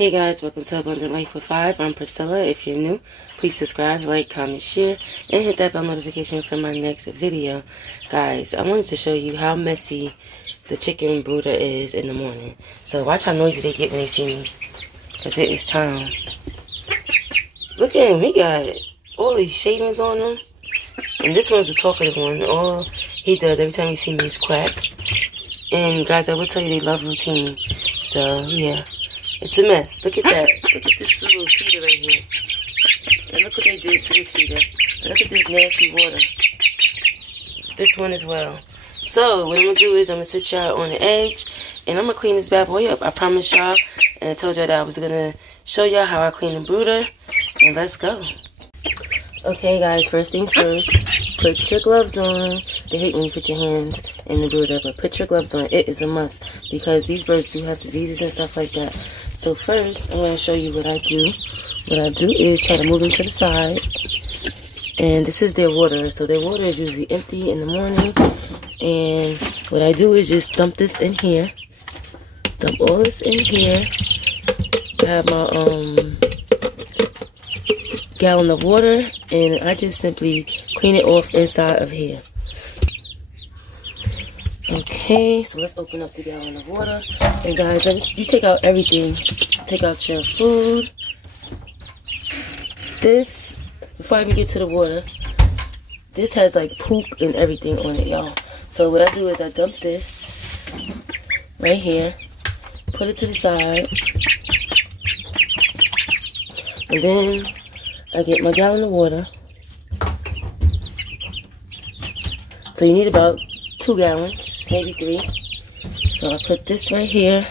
Hey guys, welcome to Abundant Life with 5. I'm Priscilla. If you're new, please subscribe, like, comment, share, and hit that bell notification for my next video. Guys, I wanted to show you how messy the chicken brooder is in the morning. So watch how noisy they get when they see me, because it is time. Look at him, he got all these shavings on him. And this one's the talkative one. All he does every time he sees me is quack. And guys, I will tell you they love routine. So yeah. It's a mess. Look at that. Look at this little feeder right here. And look what they did to this feeder. And look at this nasty water. This one as well. So, what I'm going to do is I'm going to sit y'all on the edge. And I'm going to clean this bad boy up. I promised y'all. And I told y'all that I was going to show y'all how I clean the brooder. And let's go. Okay, guys. First things first. Put your gloves on. They hate when you put your hands in the brooder. But put your gloves on. It is a must. Because these birds do have diseases and stuff like that. So first, I'm going to show you what I do. What I do is try to move them to the side. And this is their water. So their water is usually empty in the morning. And what I do is just dump this in here. Dump all this in here. I have my gallon of water. And I just simply clean it off inside of here. Okay, so let's open up the gallon of water. And guys, you take out everything. Take out your food. This, before I even get to the water, this has like poop and everything on it, y'all. So what I do is I dump this right here. Put it to the side. And then I get my gallon of water. So you need about 2 gallons, maybe 3. So I put this right here,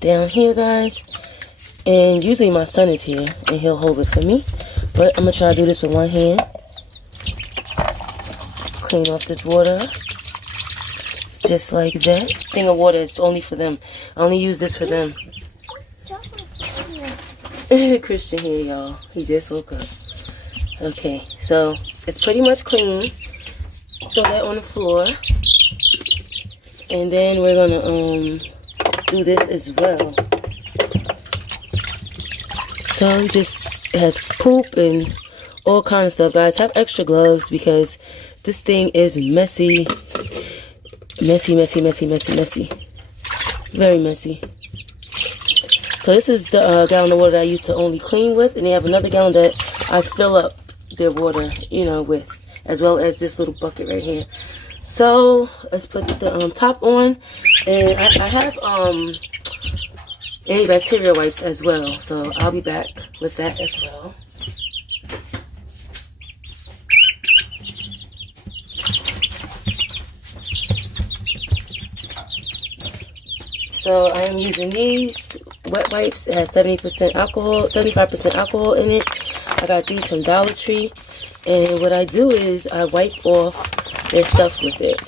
down here, guys. And usually my son is here, and he'll hold it for me. But I'm going to try to do this with one hand. Clean off this water. Just like that. Thing of water is only for them. I only use this for them. Christian here, y'all. He just woke up. Okay, so it's pretty much clean. Throw that on the floor. And then we're gonna do this as well. So it just has poop and all kind of stuff, guys. Have extra gloves because this thing is messy. Messy, messy, messy, messy, messy. Very messy. So this is the gallon of water that I used to only clean with. And they have another gallon that I fill up their water, with. As well as this little bucket right here. So let's put the top on, and I have antibacterial wipes as well, so I'll be back with that as well. So I am using these wet wipes. It has 70% alcohol, 75% alcohol in it. I got these from Dollar Tree, and what I do is I wipe off their stuff with it.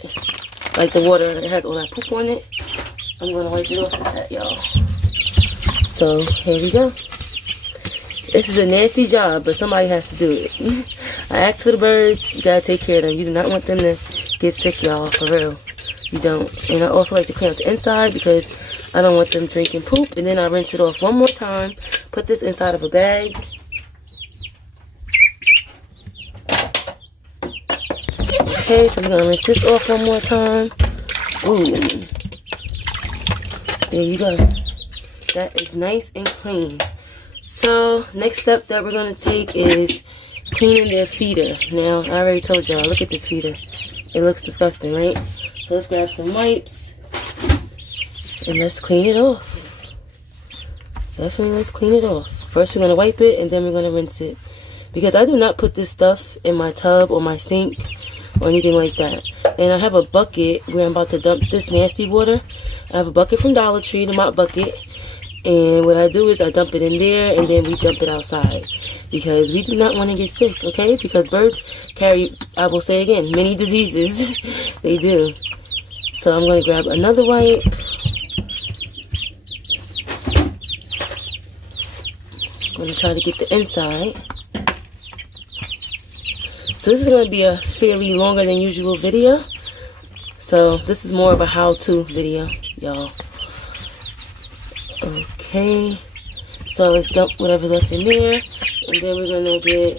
Like the water, it has all that poop on it. I'm going to wipe it off with that, y'all. So, here we go. This is a nasty job, but somebody has to do it. I asked for the birds. You got to take care of them. You do not want them to get sick, y'all, for real. You don't. And I also like to clean out the inside because I don't want them drinking poop. And then I rinse it off one more time. Put this inside of a bag. Okay, so we're going to rinse this off one more time. Ooh. There you go. That is nice and clean. So, next step that we're going to take is cleaning their feeder. Now, I already told y'all, look at this feeder. It looks disgusting, right? So, let's grab some wipes. And let's clean it off. Definitely, let's clean it off. First, we're going to wipe it, and then we're going to rinse it. Because I do not put this stuff in my tub or my sink or anything like that. And I have a bucket where I'm about to dump this nasty water. I have a bucket from Dollar Tree, the mop bucket. And what I do is I dump it in there and then we dump it outside. Because we do not want to get sick, okay? Because birds carry, I will say again, many diseases. They do. So I'm going to grab another wipe. I'm going to try to get the inside. So this is going to be a fairly longer than usual video. So this is more of a how-to video, y'all. Okay. So let's dump whatever's left in there, and then we're gonna get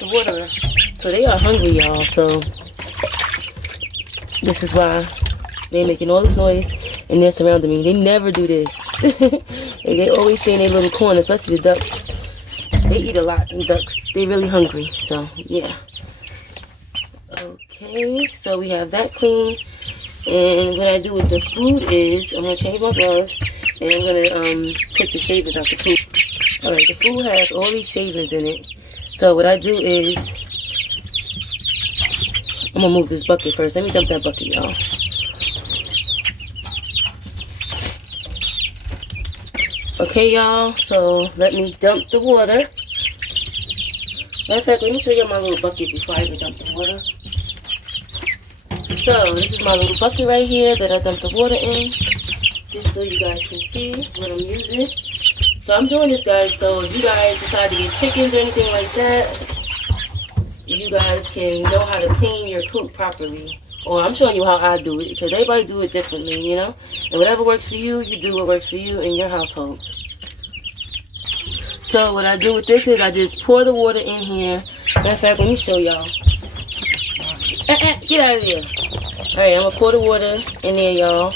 the water. So they are hungry, y'all. So this is why they're making all this noise and they're surrounding me. They never do this. And they always stay in their little corner, especially the ducks. They eat a lot, the ducks. They're really hungry. So yeah. Okay, so we have that clean. And what I do with the food is I'm gonna change my gloves and I'm gonna take the shavings out the food. Alright, the food has all these shavings in it. So what I do is I'm gonna move this bucket first. Let me dump that bucket, y'all. Okay, y'all, so let me dump the water. Matter of fact, let me show you my little bucket before I even dump the water. So this is my little bucket right here that I dumped the water in, just so you guys can see what I'm using. So I'm doing this, guys, so if you guys decide to get chickens or anything like that, you guys can know how to clean your coop properly. Or I'm showing you how I do it, because everybody do it differently, you know? And whatever works for you, you do what works for you in your household. So what I do with this is I just pour the water in here. Matter of fact, let me show y'all. Get out of here. Alright, I'm going to pour the water in there, y'all.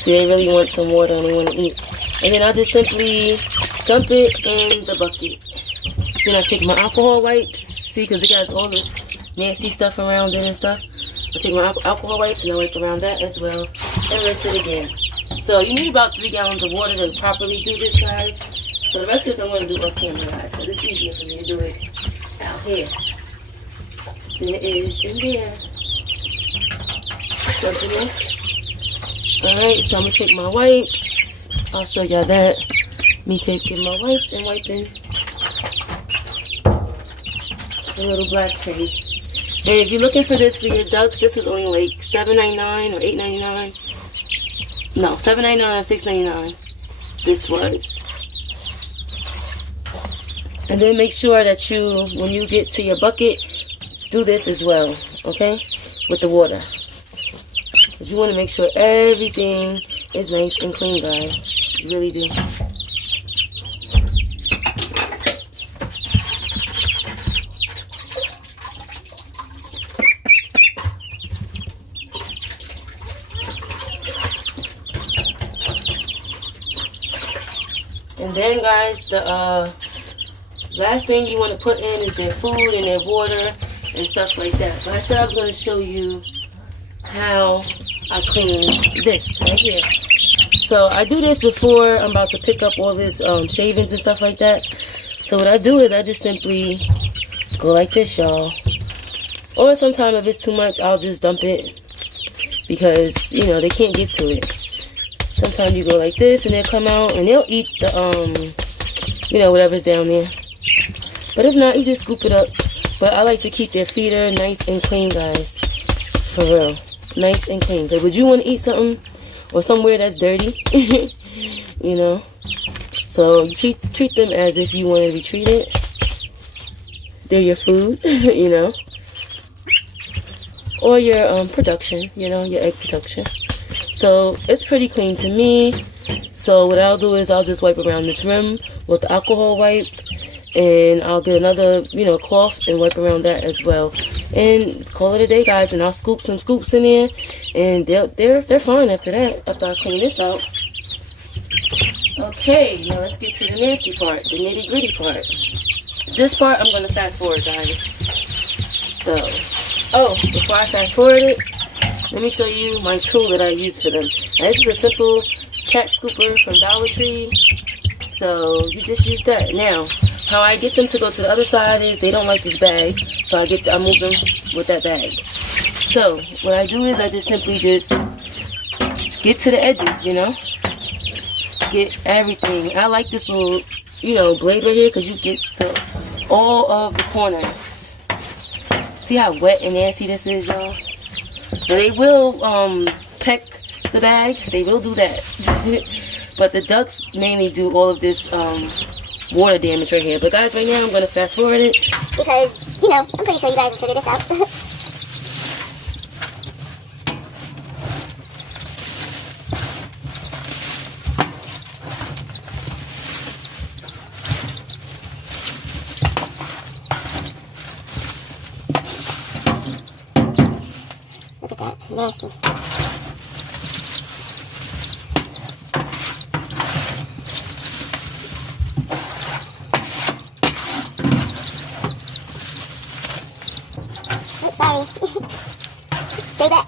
See, they really want some water and they want to eat. And then I just simply dump it in the bucket. Then I take my alcohol wipes. See, because it got all this nasty stuff around it and stuff. I take my alcohol wipes and I wipe around that as well. And rinse it again. So you need about 3 gallons of water to properly do this, guys. So the rest of this I'm going to do off camera, guys. Because it's easier for me to do it out here than it is in there. Dumping this. Alright, so I'm going to take my wipes. I'll show y'all that. Me taking my wipes and wiping the little black tray. And if you're looking for this for your ducks, this was only like $7.99 or $8.99. No, $7.99 or $6.99. This was. And then make sure that you, when you get to your bucket, do this as well, okay? With the water. Because you want to make sure everything is nice and clean, guys. You really do. And then, guys, the last thing you want to put in is their food and their water and stuff like that. But I said I was going to show you how I clean this right here. So I do this before I'm about to pick up all this shavings and stuff like that. So what I do is I just simply go like this, y'all. Or sometimes if it's too much, I'll just dump it. Because, you know, they can't get to it. Sometimes you go like this and they'll come out and they'll eat the, you know, whatever's down there. But if not, you just scoop it up. But I like to keep their feeder nice and clean, guys. For real. Nice and clean. Because would you want to eat something or somewhere that's dirty? You know? So you treat them as if you want to be treated. They're your food, you know? Or your production, you know, your egg production. So it's pretty clean to me. So what I'll do is I'll just wipe around this rim with the alcohol wipe. And I'll get another, you know, cloth and wipe around that as well. And call it a day, guys. And I'll scoop some scoops in there. And they're fine after that, after I clean this out. Okay, now let's get to the nasty part, the nitty gritty part. This part I'm going to fast forward, guys. So, before I fast forward it, let me show you my tool that I use for them. Now, this is a simple cat scooper from Dollar Tree. So you just use that. Now, how I get them to go to the other side is they don't like this bag. So I move them with that bag. So what I do is I just simply just get to the edges, you know. Get everything. I like this little, you know, blade right here because you get to all of the corners. See how wet and nasty this is, y'all? Now they will peck the bag. They will do that. But the ducks mainly do all of this water damage right here. But guys, right now I'm going to fast forward it. Because, you know, I'm pretty sure you guys will figure this out. nasty. Oh, sorry. Stay back.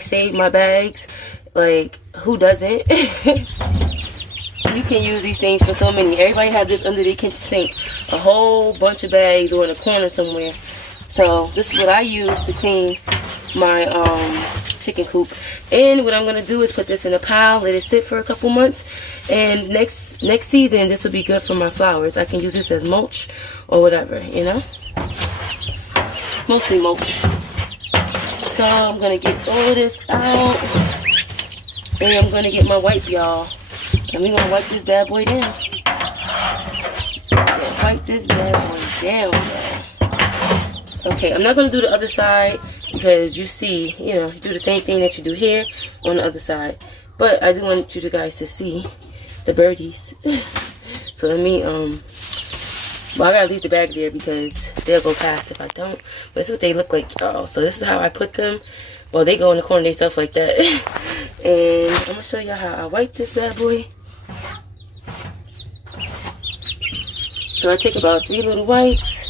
Save my bags. Like, who doesn't? You can use these things for so many. Everybody have this under their kitchen sink, a whole bunch of bags or in a corner somewhere. So this is what I use to clean my chicken coop. And what I'm gonna do is put this in a pile, let it sit for a couple months, and next season this will be good for my flowers. I can use this as mulch or whatever, you know, mostly mulch. So I'm gonna get all of this out, and I'm gonna get my wipe, y'all, and we're gonna wipe this bad boy down. Yeah, wipe this bad boy down, y'all. Okay, I'm not gonna do the other side because you see, you know, you do the same thing that you do here on the other side. But I do want you guys to see the birdies. So let me well, I gotta leave the bag there because they'll go past if I don't. But this is what they look like, y'all. So this is how I put them. Well, they go in the corner themselves like that. And I'm gonna show y'all how I wipe this bad boy. So I take about 3 little wipes.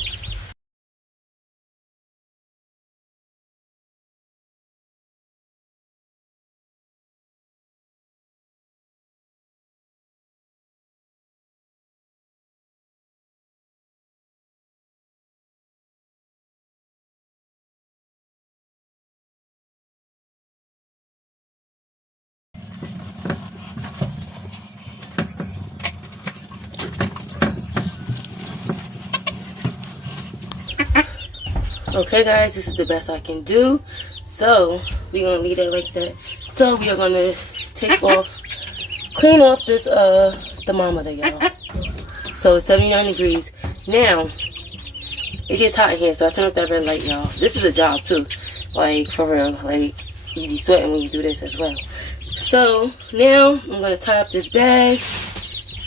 Okay guys, this is the best I can do. So we're gonna leave it like that. So we are gonna clean off this thermometer, y'all. So it's 79 degrees. Now it gets hot in here, so I turn up that red light, y'all. This is a job too, like for real. Like you be sweating when you do this as well. So now I'm gonna tie up this bag,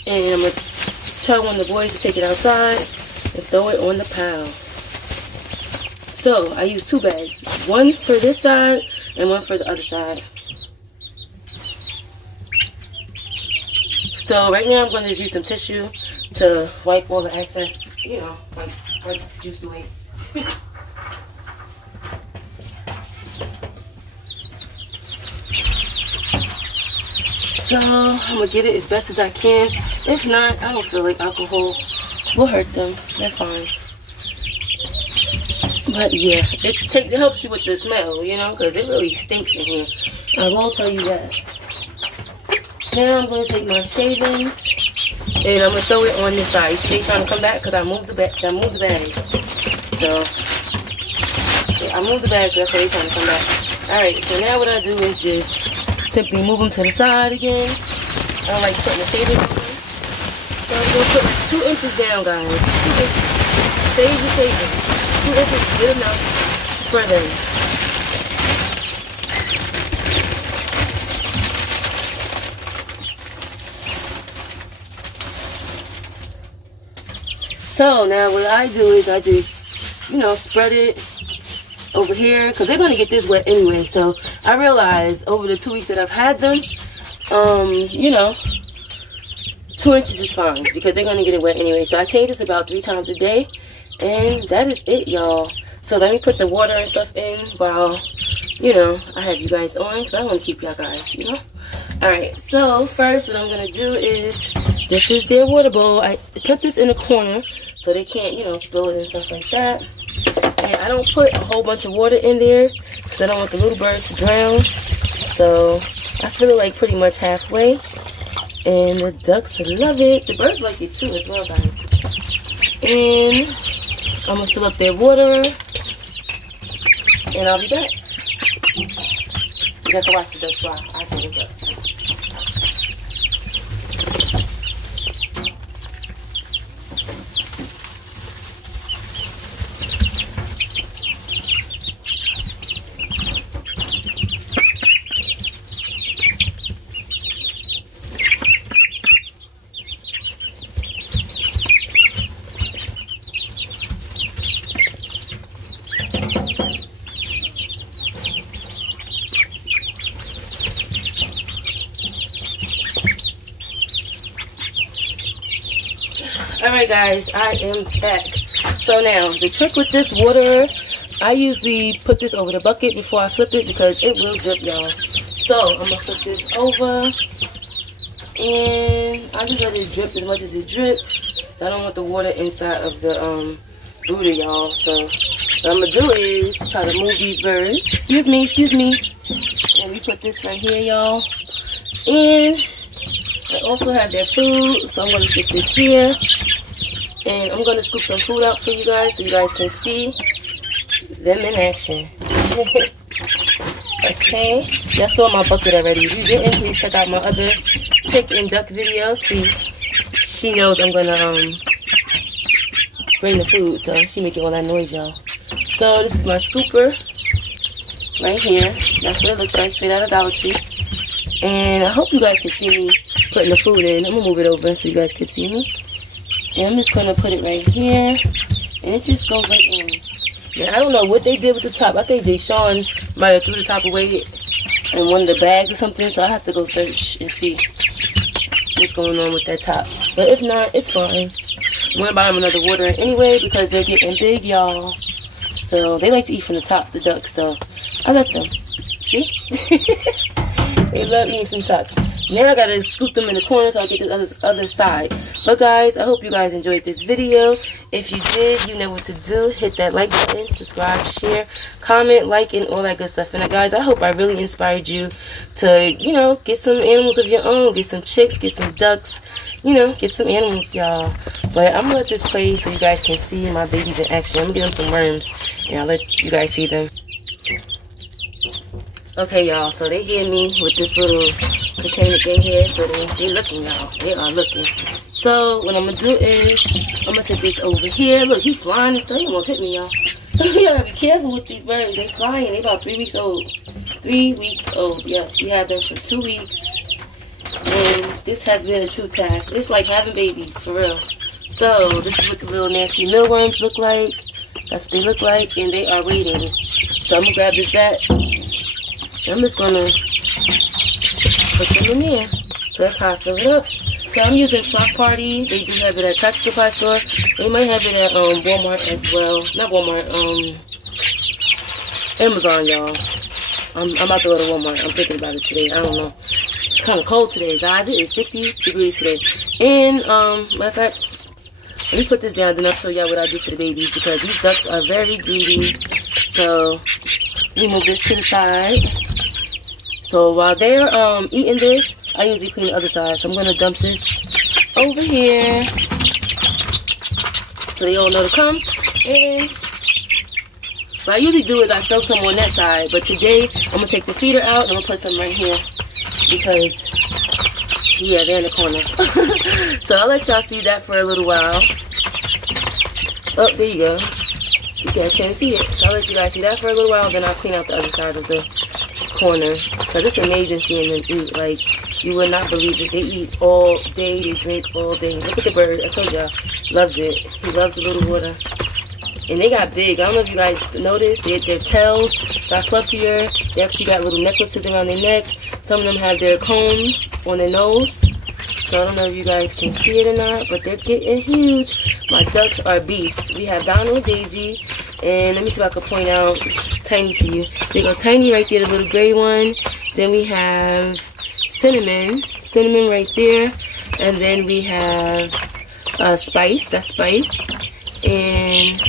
and I'm gonna tell one of the boys to take it outside and throw it on the pile. So I use 2 bags, one for this side and one for the other side. So right now I'm going to just use some tissue to wipe all the excess, you know, wipe juice away. So I'm going to get it as best as I can. If not, I don't feel like alcohol will hurt them. They're fine. But yeah, it helps you with the smell, you know, because it really stinks in here. I will tell you that. Now I'm going to take my shavings and I'm going to throw it on this side. They trying to come back because I moved the bag. So yeah, I moved the bag, so that's why they're trying to come back. Alright, so now what I do is just simply move them to the side again. I don't like putting the shaving on. So I'm going to put like 2 inches down, guys. 2 inches. Save the shaving. 2 inches is good enough for them. So now what I do is I just, you know, spread it over here because they're going to get this wet anyway. So I realized over the 2 weeks that I've had them, you know, 2 inches is fine because they're going to get it wet anyway. So I change this about 3 times a day. And that is it, y'all. So let me put the water and stuff in while, you know, I have you guys on because I want to keep y'all guys, you know. Alright, so first what I'm going to do is, this is their water bowl. I put this in a corner so they can't, you know, spill it and stuff like that. And I don't put a whole bunch of water in there because I don't want the little bird to drown. So I fill it like pretty much halfway. And the ducks love it. The birds like it too as well, guys. And I'm going to fill up their water. And I'll be back. You have to watch the ducks fly. I fill this up. Alright guys, I am back. So now, the trick with this water, I usually put this over the bucket before I flip it because it will drip, y'all. So, I'm going to flip this over. And I just let it drip as much as it drips. So I don't want the water inside of the brooder, y'all. So what I'm going to do is try to move these birds. Excuse me. And we put this right here, y'all. And I also have their food. So I'm going to stick this here. And I'm going to scoop some food out for you guys so you guys can see them in action. Okay, y'all saw my bucket already. If you didn't, please check out my other chick and duck video. See, she knows I'm gonna bring the food, so she making all that noise, y'all. So this is my scooper right here. That's what it looks like, straight out of Dollar Tree. And I hope you guys can see me putting the food in. I'm gonna move it over so you guys can see me. And I'm just gonna put it right here, and it just goes right in. Now, I don't know what they did with the top. I think Jay Sean might have threw the top away in one of the bags or something. So I have to go search and see what's going on with that top. But if not, it's fine. I'm going to buy them another water anyway because they're getting big, y'all. So they like to eat from the top, the ducks. So I let them. See? They love eating from the top. Now I got to scoop them in the corner so I get the other side. But guys, I hope you guys enjoyed this video. If you did, you know what to do. Hit that like button, subscribe, share, comment, like, and all that good stuff. And guys, I hope I really inspired you to, you know, get some animals of your own. Get some chicks, get some ducks, you know, get some animals, y'all. But I'm going to let this play so you guys can see my babies in action. I'm going to give them some worms, and I'll let you guys see them. Okay, y'all, so they hear me with this little container thing here. So they looking, y'all. They are looking. So what I'm going to do is I'm going to take this over here. Look, he's flying and stuff. He almost hit me, y'all. You gotta be careful with these birds. They flying. They about 3 weeks old. 3 weeks old. Yes, we had them for 2 weeks. And this has been a true task. It's like having babies, for real. So this is what the little nasty mealworms look like. That's what they look like. And they are waiting. So I'm going to grab this bat. I'm just going to put them in there. So that's how I fill it up. So I'm using Flock Party. They do have it at Tractor Supply Store. They might have it at Walmart as well. Not Walmart, Amazon, y'all. I'm about to go to Walmart. I'm thinking about it today. I don't know. It's kind of cold today, guys. It is 60 degrees today. And, matter of fact, let me put this down, then I'll show y'all what I do for the babies because these ducks are very greedy. So, let me move this to the side. So while they're eating this, I usually clean the other side. So I'm going to dump this over here so they all know to come. And what I usually do is I throw some on that side. But today, I'm going to take the feeder out and I'm going to put some right here. Because, yeah, they're in the corner. So I'll let y'all see that for a little while. Oh, there you go. You guys can't see it. So I'll let you guys see that for a little while. Then I'll clean out the other side of the corner. Because it's amazing seeing them eat. Like, you would not believe it. They eat all day. They drink all day. Look at the bird. I told y'all. Loves it. He loves the little water. And they got big. I don't know if you guys noticed. Their tails got fluffier. They actually got little necklaces around their neck. Some of them have their combs on their nose. So I don't know if you guys can see it or not. But they're getting huge. My ducks are beasts. We have Donald and Daisy. And let me see if I can point out Tiny to you. They go Tiny right there, the little gray one. Then we have Cinnamon right there. And then we have Spice. That's Spice. And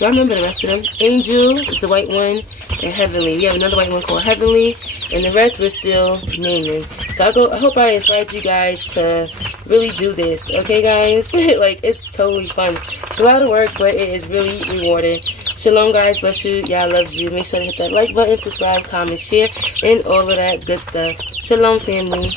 y'all remember the rest of them? Angel is the white one. And Heavenly. We have another white one called Heavenly. And the rest we're still naming. So I hope I inspired you guys to really do this. Okay, guys? Like, it's totally fun. It's a lot of work, but it is really rewarding. Shalom, guys. Bless you. Y'all loves you. Make sure to hit that like button, subscribe, comment, share, and all of that good stuff. Shalom, family.